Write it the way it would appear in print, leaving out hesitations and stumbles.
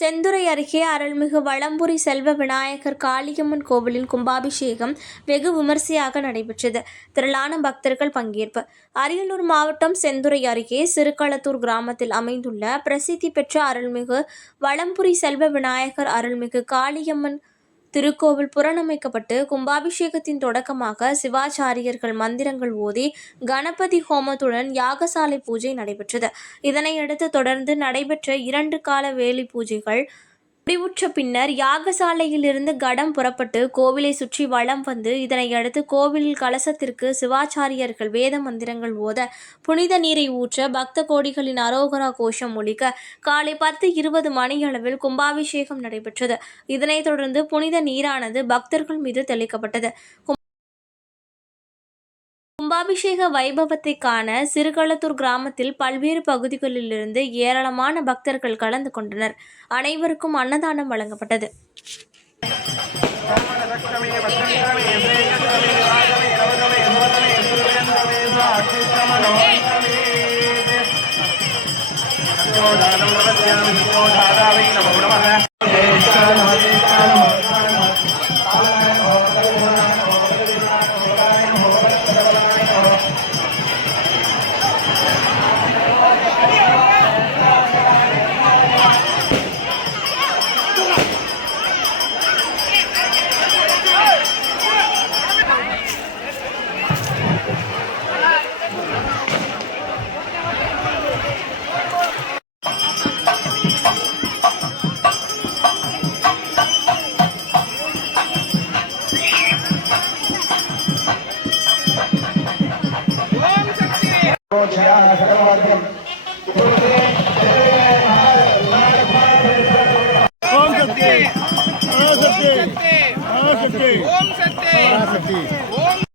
செந்துறை அருகே அருள்மிகு வளம்புரி செல்வ விநாயகர் காளியம்மன் கோவிலின் கும்பாபிஷேகம் வெகு விமரிசையாக நடைபெற்றது. திரளான பக்தர்கள் பங்கேற்பு. அரியலூர் மாவட்டம் செந்துறை அருகே சிறுகளத்தூர் கிராமத்தில் அமைந்துள்ள பிரசித்தி பெற்ற அருள்மிகு வளம்புரி செல்வ விநாயகர் அருள்மிகு காளியம்மன் திருக்கோவில் புனரமைக்கப்பட்டு கும்பாபிஷேகத்தின் தொடக்கமாக சிவாச்சாரியர்கள் மந்திரங்கள் ஓதி கணபதி ஹோமத்துடன் யாகசாலை பூஜை நடைபெற்றது. இதனையடுத்து தொடர்ந்து நடைபெற்ற 2 கால வேலி பூஜைகள் முடிவுற்ற பின்னர் யாகசாலையிலிருந்து கடம் புறப்பட்டு கோவிலை சுற்றி வலம் வந்து இதனையடுத்து கோவிலில் கலசத்திற்கு சிவாச்சாரியர்கள் வேத மந்திரங்கள் ஓத புனித நீரை ஊற்ற பக்த கோடிகளின் அரோகரா கோஷம் ஒலிக்க காலை 10:20 மணியளவில் கும்பாபிஷேகம் நடைபெற்றது. இதனைத் தொடர்ந்து புனித நீரானது பக்தர்கள் மீது தெளிக்கப்பட்டது. கும்பாபிஷேக வைபவத்தை காண சிறுகளத்தூர் கிராமத்தில் பல்வேறு பகுதிகளிலிருந்து ஏராளமான பக்தர்கள் கலந்து கொண்டனர். அனைவருக்கும் அன்னதானம் வழங்கப்பட்டது. ओम सत्य